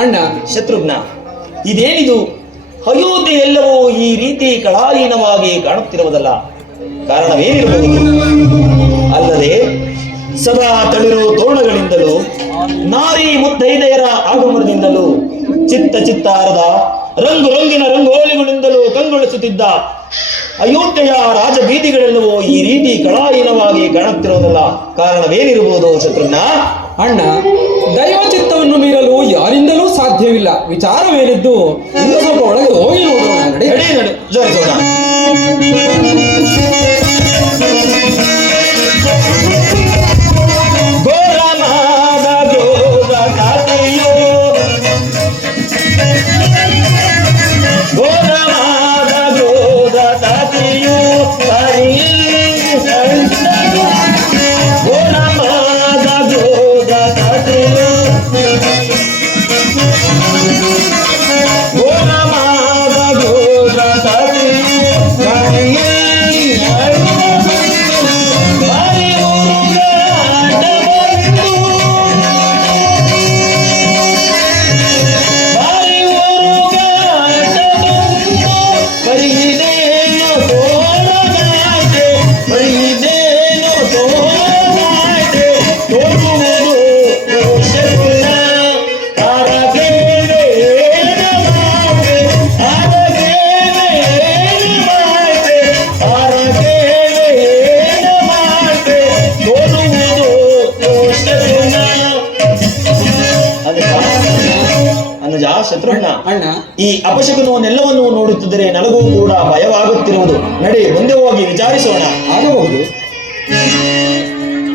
ಅಣ್ಣ ಶತ್ರುಘ್ನ, ಇದೇನಿದು? ಅಯೋಧ್ಯೆ ಎಲ್ಲವೂ ಈ ರೀತಿ ಕಳಾಹೀನವಾಗಿ ಕಾಣುತ್ತಿರುವುದಲ್ಲ, ಕಾರಣವೇನಿರಬಹುದು? ಅಲ್ಲದೆ ಸದಾ ತಳಿರು ತೋರಣಗಳಿಂದಲೂ ನಾರಿ ಮುತ್ತೈದೆಯರ ಆಗಮನದಿಂದಲೂ ಚಿತ್ತಾರದ ರಂಗು ರಂಗಿನ ರಂಗೋಲಿಗಳಿಂದಲೂ ಕಂಗೊಳಿಸುತ್ತಿದ್ದ ಅಯೋಧ್ಯೆಯ ರಾಜಬೀದಿಗಳೆಲ್ಲವೂ ಈ ರೀತಿ ಕಳಾಹೀನವಾಗಿ ಕಾಣುತ್ತಿರುವುದಲ್ಲ, ಕಾರಣವೇನಿರಬಹುದು ಶತ್ರುಘ್ನ? ಅಣ್ಣ, ದೈವಚಿತ್ತವನ್ನು ಮೀರಲು ಯಾರಿಂದಲೂ ಸಾಧ್ಯವಿಲ್ಲ. ವಿಚಾರವೇನಿದ್ದು ಇನ್ನು ಸ್ವಲ್ಪ ಒಳಗೆ ಹೋಗಿ ನೋಡೋಣ. ನಡೆ ಜೋರಿಸೋಣ. ಶತ್ರುಘ್ನ, ಈ ಅಪಶಕುನವನ್ನೆಲ್ಲವನ್ನೂ ನೋಡುತ್ತಿದ್ದರೆ ನನಗೂ ಕೂಡ ಭಯವಾಗುತ್ತಿರುವುದು. ನಡೆ ಮುಂದೆ ಹೋಗಿ ವಿಚಾರಿಸೋಣ. ಆಗಬಹುದು.